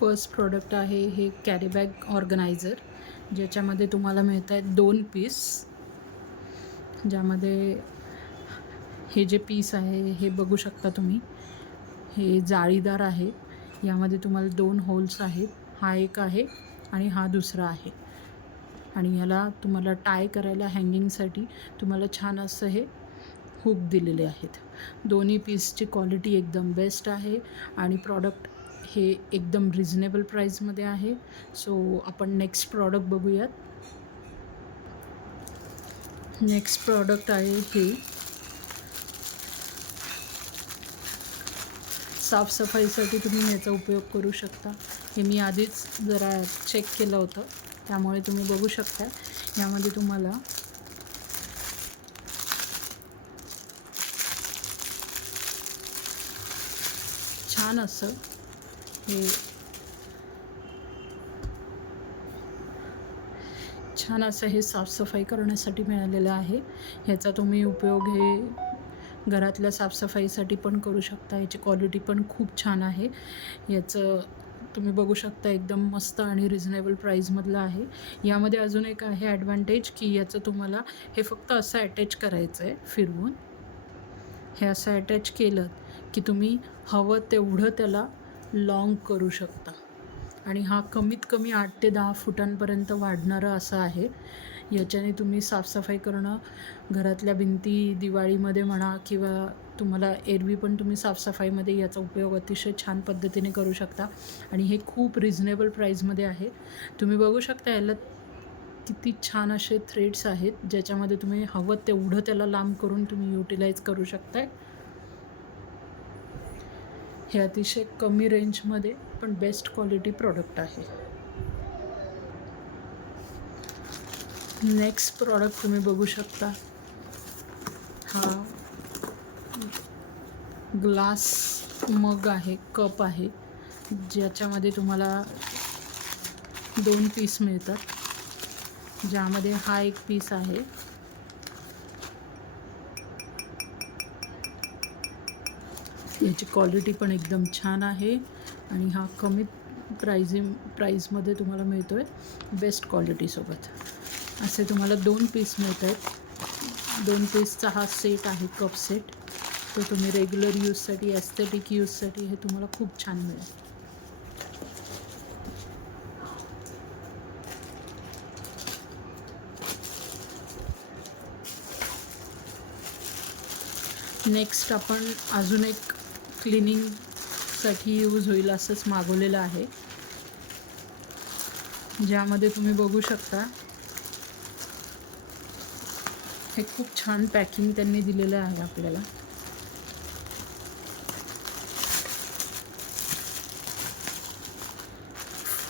First product आहे हे carry bag organiser, ज्याच्यामध्ये तुम्हाला मिळत आहेत 2 पीस. ज्यामध्ये हे जे पीस आहे हे बघू शकता तुम्ही, हे जाळीदार आहे. यामध्ये तुम्हाला 2 होल्स आहेत. हा एक आहे आणि हा दुसरा आहे. आणि ह्याला तुम्हाला टाय करायला हँगिंगसाठी तुम्हाला छान असं हे हुक दिलेले आहेत. दोन्ही पीसची क्वालिटी एकदम बेस्ट आहे आणि प्रॉडक्ट हे एकदम रिझनेबल प्राईसमध्ये आहे. सो आपण नेक्स्ट प्रॉडक्ट बघूयात. नेक्स्ट प्रॉडक्ट आहे हे साफसफाईसाठी तुम्ही याचा उपयोग करू शकता. हे मी आधीच जरा चेक केलं होतं, त्यामुळे तुम्ही बघू शकता. यामध्ये तुम्हाला छान असं हे साफसफाई करण्यासाठी मिळालेलं आहे. ह्याचा तुम्ही उपयोग हे घरातल्या साफसफाईसाठी पण करू शकता. याची क्वालिटी पण खूप छान आहे. याचं तुम्ही बघू शकता एकदम मस्त आणि रिझनेबल प्राईजमधलं आहे. यामध्ये अजून एक आहे ॲडव्हान्टेज, की याचं तुम्हाला हे फक्त असं अटॅच करायचं आहे फिरवून. हे असं अटॅच केलं की तुम्ही हवं तेवढं त्याला लाँग करू शकता. आणि हा कमीत कमी 8 ते 10 फुटांपर्यंत वाढणारं असं आहे. याच्याने तुम्ही साफसफाई करणं, घरातल्या भिंती दिवाळीमध्ये म्हणा किंवा तुम्हाला एरवी पण तुम्ही साफसफाईमध्ये याचा उपयोग अतिशय छान पद्धतीने करू शकता. आणि हे खूप रिझनेबल प्राईजमध्ये आहे. तुम्ही बघू शकता याला किती छान असे थ्रेड्स आहेत, ज्याच्यामध्ये तुम्ही हवं तेवढं त्याला लांब करून तुम्ही युटिलाइज करू शकताय. हे अतिशय कमी रेंजमध्ये पण बेस्ट क्वालिटी प्रॉडक्ट आहे. नेक्स्ट प्रॉडक्ट तुम्ही बघू शकता. हा ग्लास मग आहे, कप आहे, ज्याच्यामध्ये तुम्हाला 2 पीस मिळतात. ज्यामध्ये हा एक पीस आहे. याची क्वालिटी पण एकदम छान आहे आणि हा कमी प्राईजमध्ये तुम्हाला मिळतो आहे बेस्ट क्वालिटीसोबत. असे तुम्हाला 2 पीस मिळत आहेत. 2 पीसचा हा सेट आहे, कप सेट. तो तुम्ही रेग्युलर यूजसाठी, एस्थेटिक यूजसाठी हे तुम्हाला खूप छान मिळेल. नेक्स्ट आपण अजून एक क्लिनिंगसाठी यूज होईल असंच मागवलेलं आहे, ज्यामध्ये तुम्ही बघू शकता हे खूप छान पॅकिंग त्यांनी दिलेलं आहे आपल्याला.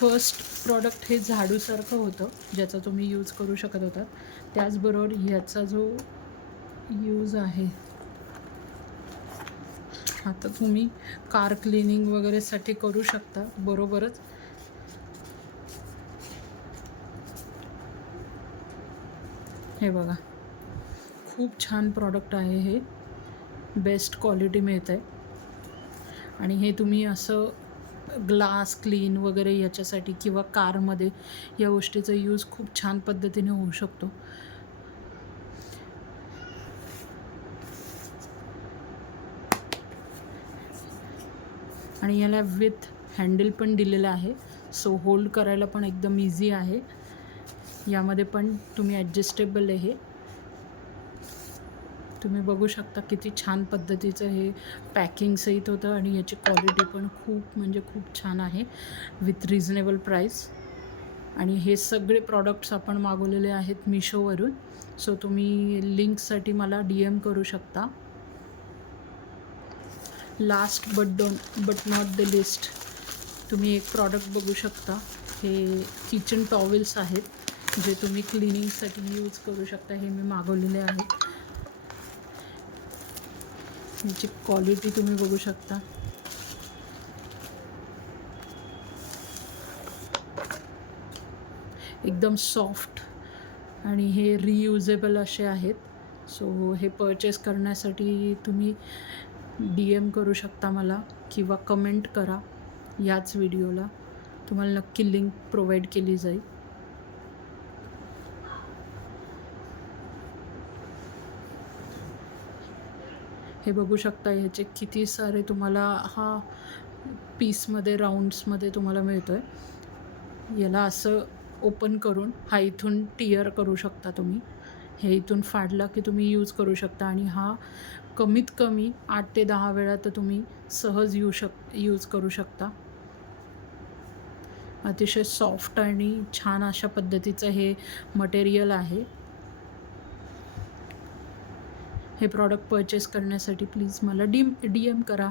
फर्स्ट प्रॉडक्ट हे झाडूसारखं होतं, ज्याचा तुम्ही यूज करू शकत होता. त्याचबरोबर ह्याचा जो यूज आहे, आता तुम्ही कार क्लिनिंग वगैरेसाठी करू शकता. बरोबरच हे बघा, खूप छान प्रॉडक्ट आहे. हे बेस्ट क्वालिटी मिळत आहे. आणि हे तुम्ही असं ग्लास क्लीन वगैरे याच्यासाठी किंवा कारमध्ये या गोष्टीचा यूज खूप छान पद्धतीने होऊ शकतो. आणि याला विथ हँडल पण दिलेलं आहे, सो होल्ड करायला पण एकदम इझी आहे. यामध्ये पण तुम्ही ॲडजस्टेबल आहे. तुम्ही बघू शकता किती छान पद्धतीचं हे पॅकिंग सहित होतं आणि याची क्वालिटी पण खूप म्हणजे खूप छान आहे विथ रिझनेबल प्राईस. आणि हे सगळे प्रॉडक्ट्स आपण मागवलेले आहेत मिशोवरून. सो तुम्ही लिंकसाठी मला DM करू शकता. Last but not the list, तुम्ही एक प्रॉडक्ट बघू शकता. हे किचन टॉवेल्स आहेत, जे तुम्ही क्लिनिंगसाठी यूज करू शकता. हे मी मागवलेले आहेत. याची क्वालिटी तुम्ही बघू शकता. एकदम सॉफ्ट आणि हे रियुजेबल असे आहेत. सो हे परचेस करण्यासाठी तुम्ही DM करू शकता मला किंवा कमेंट करा याच व्हिडिओला. तुम्हाला नक्की लिंक प्रोव्हाइड केली जाईल. हे बघू शकता ह्याचे किती सारे तुम्हाला हा पीसमध्ये राऊंड्समध्ये तुम्हाला मिळतो आहे. याला असं ओपन करून हा इथून टियर करू शकता तुम्ही. हे इथून फाडला की तुम्ही यूज करू शकता आणि हा कमीत कमी 8 ते 10 वेळा तर तुम्ही सहज यूज करू शकता. अतिशय सॉफ्ट आणि छान अशा पद्धतीचं हे मटेरियल आहे. हे प्रॉडक्ट परचेस करण्यासाठी प्लीज मला DM करा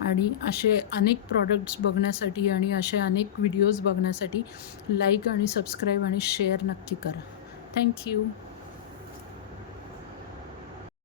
आणि असे अनेक प्रॉडक्ट्स बघण्यासाठी आणि असे अनेक व्हिडिओज बघण्यासाठी लाईक आणि सबस्क्राईब आणि शेअर नक्की करा. थँक्यू.